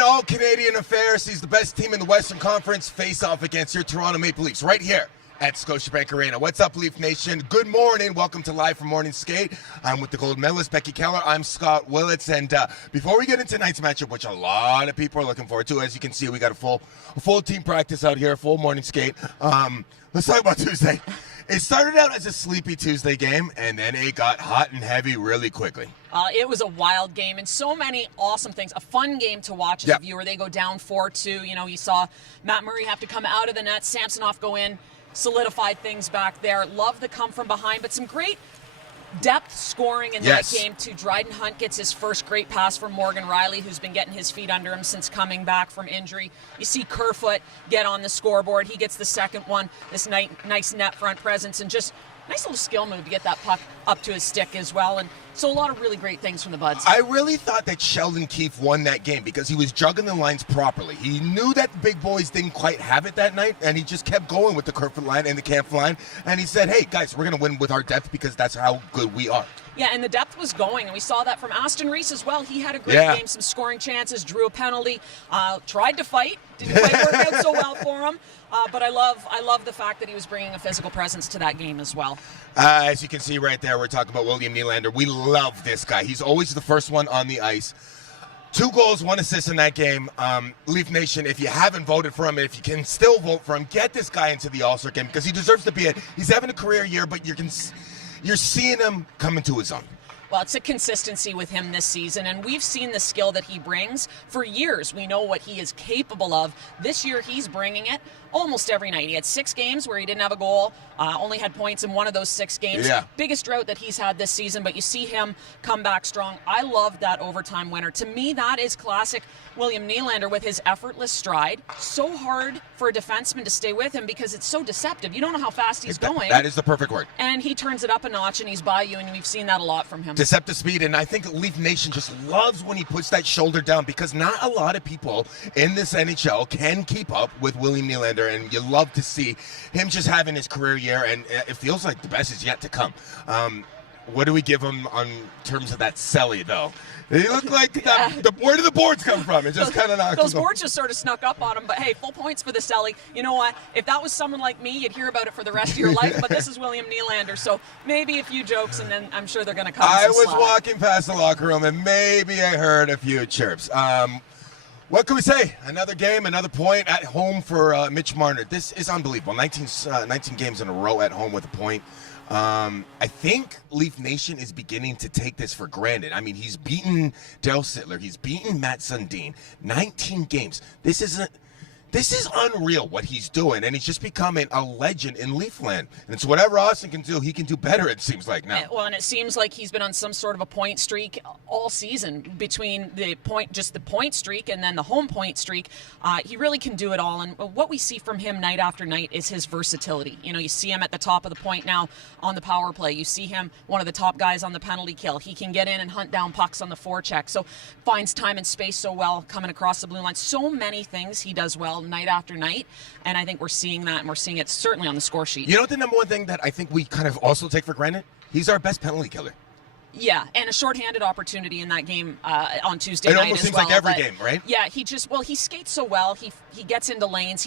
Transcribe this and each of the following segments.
In all Canadian affairs, he's the best team in the Western Conference. Face off against your Toronto Maple Leafs right here at Scotiabank Arena. What's up, Leaf Nation? Good morning. Welcome to Live from Morning Skate. I'm with the gold medalist, Becky Kellar. I'm Scott Willats. And before we get into tonight's matchup, which a lot of people are looking forward to, as you can see, we got a full team practice out here, full morning skate. Let's talk about Tuesday. It started out as a sleepy Tuesday game, and then it got hot and heavy really quickly. It was a wild game and so many awesome things. A fun game to watch as a viewer. They go down 4-2. You know, you saw Matt Murray have to come out of the net, Samsonov go in, solidified things back there. Love the come from behind, but some great depth scoring in that game too. Dryden Hunt gets his first great pass from Morgan Riley, who's been getting his feet under him since coming back from injury. You see Kerfoot get on the scoreboard. He gets the second one. This nice net front presence and just nice little skill move to get that puck up to his stick as well. And so a lot of really great things from the Buds. I really thought that Sheldon Keefe won that game because he was juggling the lines properly. He knew that the big boys didn't quite have it that night, and he just kept going with the Kerfoot line and the Kampf line. And he said, hey, guys, we're going to win with our depth because that's how good we are. Yeah, and the depth was going, and we saw that from Aston Reese as well. He had a great game, some scoring chances, drew a penalty, tried to fight. Didn't quite work out so well for him. But I love the fact that he was bringing a physical presence to that game as well. As you can see right there, we're talking about William Nylander. We love this guy. He's always the first one on the ice. 2 goals, 1 assist in that game. Leaf Nation, if you haven't voted for him, if you can still vote for him, get this guy into the All-Star game because he deserves to be it. He's having a career year, but you're seeing him come into his own. Well, it's a consistency with him this season, and we've seen the skill that he brings for years. We know what he is capable of. This year, he's bringing it almost every night. He had 6 games where he didn't have a goal, only had points in one of those 6 games. Biggest drought that he's had this season, but you see him come back strong. I love that overtime winner. To me, that is classic William Nylander with his effortless stride. So hard for a defenseman to stay with him because it's so deceptive. You don't know how fast he's going. That is the perfect word. And he turns it up a notch, and he's by you, and we've seen that a lot from him. Deceptive speed, and I think Leaf Nation just loves when he puts that shoulder down because not a lot of people in this NHL can keep up with William Nylander, and you love to see him just having his career year, and it feels like the best is yet to come. What do we give him on terms of that celly, though? He looked like where did the boards come from? It just kind of knocked those boards just sort of snuck up on him. But hey, full points for the celly. You know what? If that was someone like me, you'd hear about it for the rest of your life. But this is William Nylander, so maybe a few jokes, and then I'm sure they're going to come. I was walking past the locker room, and maybe I heard a few chirps. What can we say? Another game, another point at home for Mitch Marner. This is unbelievable. 19 games in a row at home with a point. I think Leaf Nation is beginning to take this for granted. I mean, he's beaten Daryl Sittler. He's beaten Matt Sundin. 19 games. This is unreal what he's doing, and he's just becoming a legend in Leafland. And it's whatever Austin can do, he can do better, it seems like now. Well, and it seems like he's been on some sort of a point streak all season between the point streak and then the home point streak. He really can do it all, and what we see from him night after night is his versatility. You know, you see him at the top of the point now on the power play. You see him one of the top guys on the penalty kill. He can get in and hunt down pucks on the forecheck, so finds time and space so well coming across the blue line. So many things he does well night after night, and I think we're seeing that, and we're seeing it certainly on the score sheet. You know the number one thing that I think we kind of also take for granted? He's our best penalty killer. Yeah, and a shorthanded opportunity in that game on Tuesday night as well. It almost seems like every game, right? Yeah, he skates so well. He gets into lanes.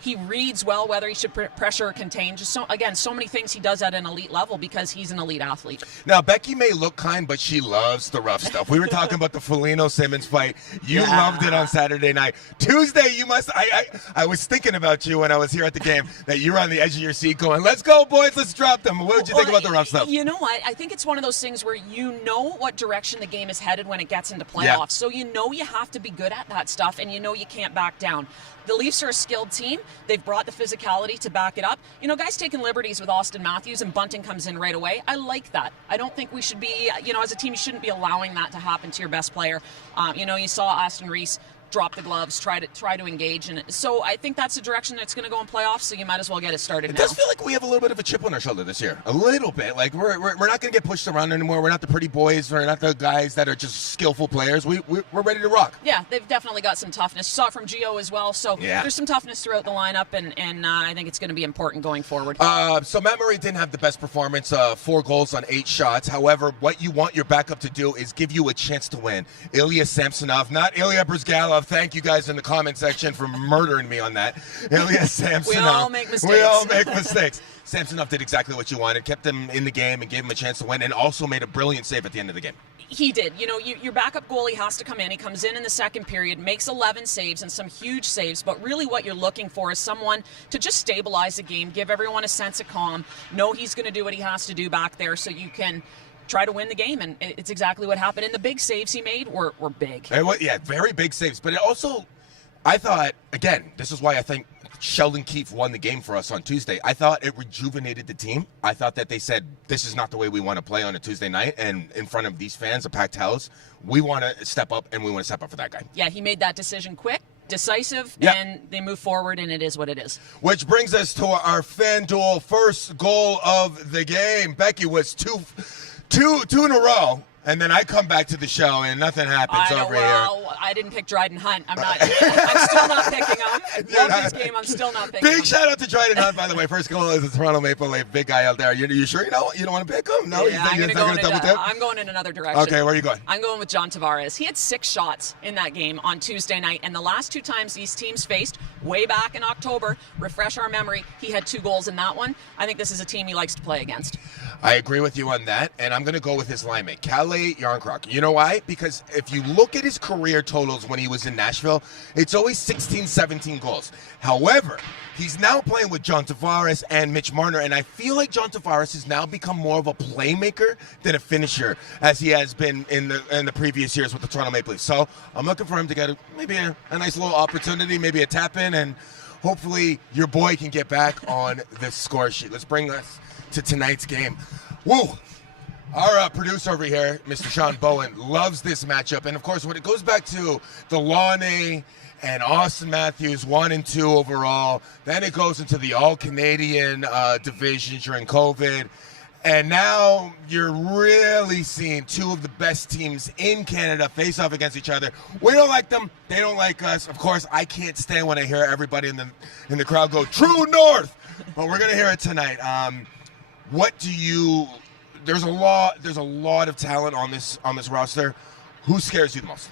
He reads well whether he should pressure or contain. Just so many things he does at an elite level because he's an elite athlete. Now, Becky may look kind, but she loves the rough stuff. We were talking about the Foligno-Simmons fight. You loved it on Saturday night. Tuesday, you must. I was thinking about you when I was here at the game that you were on the edge of your seat going, "Let's go, boys, let's drop them." What did you think about the rough stuff? You know what? I think it's one of those things where you know what direction the game is headed when it gets into playoffs. So you know you have to be good at that stuff, and you know you can't back down. The Leafs are a skilled team. They've brought the physicality to back it up. You know, guys taking liberties with Austin Matthews, and Bunting comes in right away. I like that. I don't think we should be, as a team, you shouldn't be allowing that to happen to your best player. You saw Aston Reese drop the gloves, try to engage. And so I think that's the direction that's going to go in playoffs, so you might as well get it started now. It does feel like we have a little bit of a chip on our shoulder this year. A little bit. Like, we're not going to get pushed around anymore. We're not the pretty boys. We're not the guys that are just skillful players. We're ready to rock. Yeah, they've definitely got some toughness. Saw it from Gio as well. So there's some toughness throughout the lineup, and I think it's going to be important going forward. So Matt Murray didn't have the best performance, 4 goals on 8 shots. However, what you want your backup to do is give you a chance to win. Ilya Samsonov, not Ilya Brizgalov, Samsonov. Thank you guys in the comment section for murdering me on that. Ilya Samsonov. We all make mistakes. We all make mistakes. Samsonov did exactly what you wanted, kept them in the game and gave him a chance to win, and also made a brilliant save at the end of the game. He did. You know, your backup goalie has to come in. He comes in the second period, makes 11 saves and some huge saves, but really what you're looking for is someone to just stabilize the game, give everyone a sense of calm, know he's going to do what he has to do back there so you can try to win the game, and it's exactly what happened. And the big saves he made were big. Yeah, very big saves, but it also, I thought, again, this is why I think Sheldon Keefe won the game for us on Tuesday. I thought it rejuvenated the team. I thought that they said, this is not the way we want to play on a Tuesday night, and in front of these fans, a packed house, we want to step up, and we want to step up for that guy. Yeah, he made that decision quick, decisive, Yep. and they move forward, and it is what it is. Which brings us to our FanDuel first goal of the game. Becky was two in a row. And then I come back to the show and nothing happens over here. I didn't pick Dryden Hunt. I'm still not picking him. Love this game. I'm still not picking him. Big shout out to Dryden Hunt, by the way. First goal is the Toronto Maple Leaf. Big guy out there. You sure you don't want to pick him? No, yeah, I'm going in another direction. Okay, where are you going? I'm going with John Tavares. He had 6 shots in that game on Tuesday night, and the last 2 times these teams faced, way back in October, refresh our memory, he had 2 goals in that one. I think this is a team he likes to play against. I agree with you on that, and I'm going to go with his line mate, Kalle Järnkrok. You know why? Because if you look at his career totals when he was in Nashville, it's always 16, 17 goals. However, he's now playing with John Tavares and Mitch Marner, and I feel like John Tavares has now become more of a playmaker than a finisher, as he has been in the previous years with the Toronto Maple Leafs. So I'm looking for him to get maybe a nice little opportunity, maybe a tap-in, and hopefully your boy can get back on the score sheet. Let's bring us to tonight's game. Woo! Our producer over here, Mr. Sean Bowen, loves this matchup. And, of course, when it goes back to the Launay and Austin Matthews 1 and 2 overall, then it goes into the All-Canadian division during COVID. And now you're really seeing 2 of the best teams in Canada face off against each other. We don't like them. They don't like us. Of course, I can't stand when I hear everybody in the crowd go, True North! But we're going to hear it tonight. There's a lot of talent on this roster. Who scares you the most?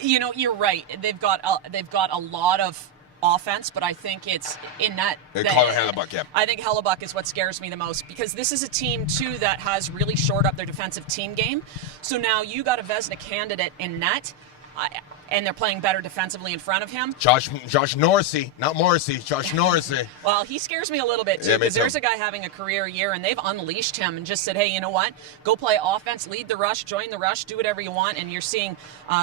You're right. They've got a lot of offense, but I think it's in that. They call it Hellebuck, yeah. I think Hellebuck is what scares me the most, because this is a team too that has really shored up their defensive team game. So now you got a Vezina candidate in net. And they're playing better defensively in front of him. Josh Norrisy, not Morrissey, Josh Norrisy. Well, he scares me a little bit, too, because there's a guy having a career year, and they've unleashed him and just said, hey, you know what? Go play offense, lead the rush, join the rush, do whatever you want, and you're seeing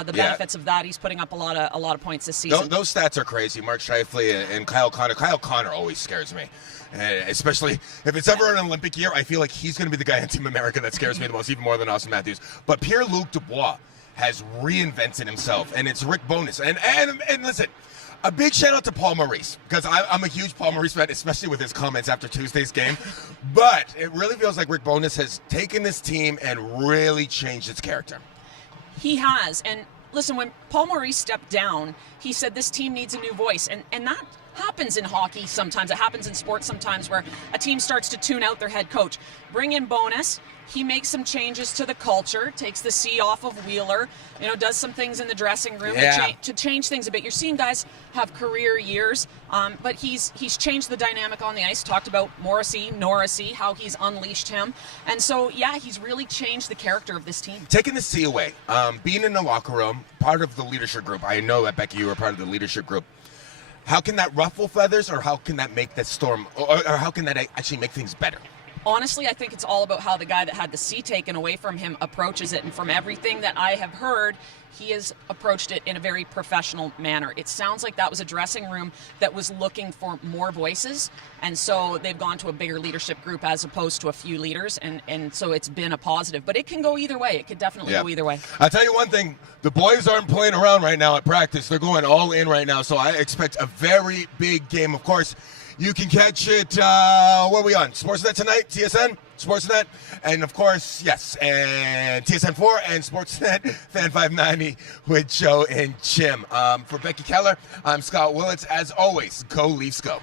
the benefits of that. He's putting up a lot of points this season. Those stats are crazy. Mark Scheifele and Kyle Connor. Kyle Connor always scares me. Especially if it's ever an Olympic year, I feel like he's going to be the guy on Team America that scares me the most, even more than Austin Matthews. But Pierre-Luc Dubois has reinvented himself, and it's Rick Bowness. And listen, a big shout out to Paul Maurice, because I'm a huge Paul Maurice fan, especially with his comments after Tuesday's game. But it really feels like Rick Bowness has taken this team and really changed its character. He has. And listen, when Paul Maurice stepped down, he said this team needs a new voice. And that happens in hockey sometimes. It happens in sports sometimes, where a team starts to tune out their head coach. Bring in Bowness. He makes some changes to the culture, takes the C off of Wheeler, does some things in the dressing room to change things a bit. You're seeing guys have career years, but he's changed the dynamic on the ice. Talked about Norrisy, how he's unleashed him. And so, he's really changed the character of this team. Taking the C away, being in the locker room, part of the leadership group. I know that, Becky, you were part of the leadership group. How can that ruffle feathers, or how can that make the storm, or how can that actually make things better? Honestly, I think it's all about how the guy that had the C taken away from him approaches it. And from everything that I have heard, he has approached it in a very professional manner. It sounds like that was a dressing room that was looking for more voices. And so they've gone to a bigger leadership group as opposed to a few leaders. And so it's been a positive. But it can go either way. It could definitely go either way. I'll tell you one thing. The boys aren't playing around right now at practice. They're going all in right now. So I expect a very big game. Of course, you can catch it, where are we on? Sportsnet tonight, TSN, Sportsnet, and of course, yes, and TSN4 and Sportsnet, Fan 590 with Joe and Jim. For Becky Kellar, I'm Scott Willats. As always, go Leafs go.